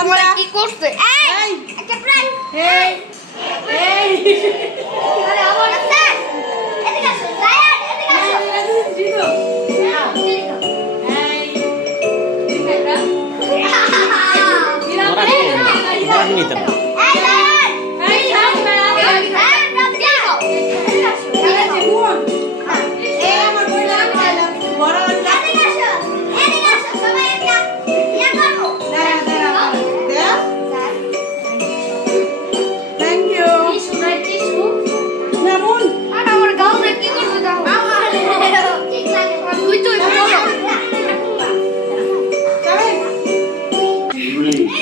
খামটা কি করছে এই একটা প্রাইজ এই এই আরে আমার আছে এদিকে আসো জায়ান এদিকে আসো জিরো নাও এই দিকেটা ওরা নিতে না এই জায়ান এই জায়ান জায়ান এদিকে আসো এদিকে আসো এই আমার বড় বড় এদিকে আসো সবাই একটা ইয়া করো থ্যাংক ইউ টিস্যু নাই টিস্যু নামুন আর আমার গাউনে কি করছে দাও ঠিক লাগে তুই তুই চলো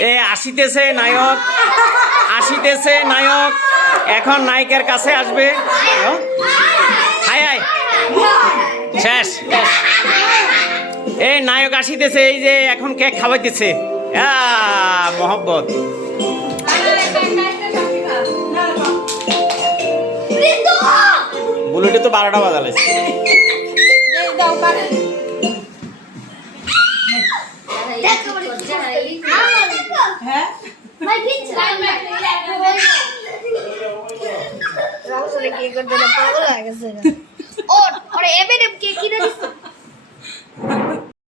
এ আসিতেছে নায়ক আসিতেছে নায়ক এখন নায়কের কাছে আসবে হাই হাই শেষ শেষ এই নায়ক আসিতেছে এই যে এখন কেক খাওয়াইতেছে মহব্বত বৃন্দু বুলেটে তো 12টা বাজালাইছে দাও পারে দেখো হ্যাঁ ভাই কি রাউসলে কি করতে না পাগল হয়ে গেছে ওর এমএনএম কে কিনে দিছে